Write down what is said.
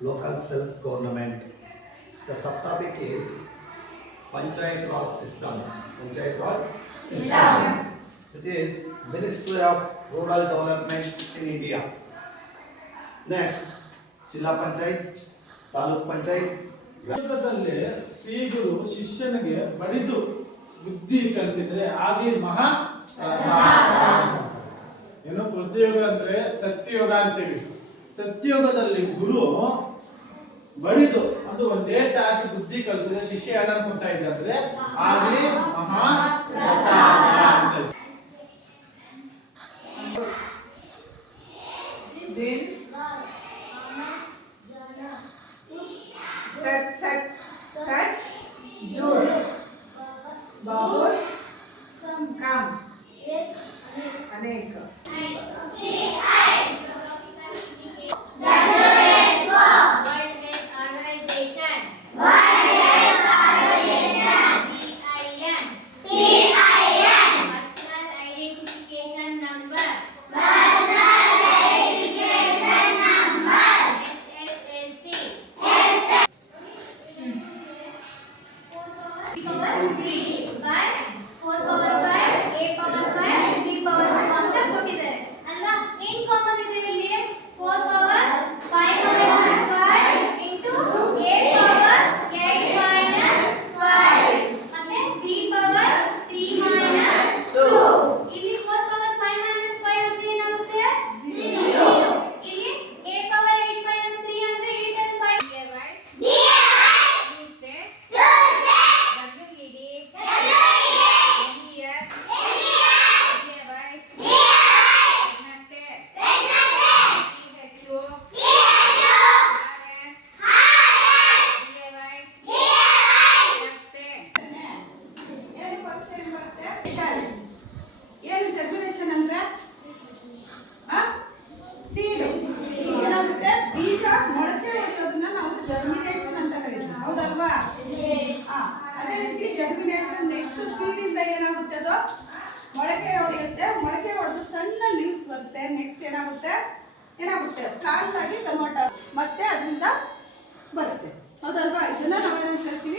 local self-government. The subtopic is Panchayat Raj System. Panchayat Raj System. So it is Ministry of Rural Development in India. Next, Jilla Panchayat, Taluk Panchayat. ಯುಗದಲ್ಲಿ ಶ್ರೀಗುರು ಶಿಷ್ಯನಿಗೆ ಬಡಿದು ಬುದ್ಧಿ ಕಲಿಸಿದ್ರೆ ಆಗಲಿ ಮಹಾ ಏನೋ ಕೃತಯುಗ ಅಂದ್ರೆ ಸತ್ಯಯುಗ ಅಂತೀವಿ. ಸತ್ಯಯುಗದಲ್ಲಿ ಗುರು ಬಡಿದು ಅದು ಒಂದು ಏಟ್ ಹಾಕಿ ಬುದ್ಧಿ ಕಲಿಸಿದ್ರೆ ಶಿಷ್ಯ ಯಾರು ಅನ್ಕೊಂತಾ ಇದ್ದ ಅಂದ್ರೆ ಆಗಲಿ ಮಹಾ सच सच सच झूठ बहुत कम अनेक ಏನು ಜರ್ಮಿನೇಷನ್ ಅಂದ್ರೆ ಸೀಡ್ ಏನಾಗುತ್ತೆ ಬೀಜ ಮೊಳಕೆ ಹೊಡೆಯೋದನ್ನ ನಾವು ಜರ್ಮಿನೇಷನ್ ಅಂತ ಕರೀತೀವಿ ಹೌದಲ್ವಾ ಅದೇ ರೀತಿ ಜರ್ಮಿನೇಷನ್ ನೆಕ್ಸ್ಟ್ ಸೀಡ್ ಇಂದ ಏನಾಗುತ್ತೆ ಅದು ಮೊಳಕೆ ಹೊಡೆಯುತ್ತೆ ಮೊಳಕೆ ಹೊಡೆದು ಸಣ್ಣ ಲೀವ್ಸ್ ಬರುತ್ತೆ ನೆಕ್ಸ್ಟ್ ಏನಾಗುತ್ತೆ ಪ್ಲಾಂಟ್ ಆಗಿ ಕನ್ವರ್ಟ್ ಆಗುತ್ತೆ ಮತ್ತೆ ಅದರಿಂದ ಬರುತ್ತೆ ಹೌದಲ್ವಾ ಇದನ್ನ ನಾವು ಕರಿತೀವಿ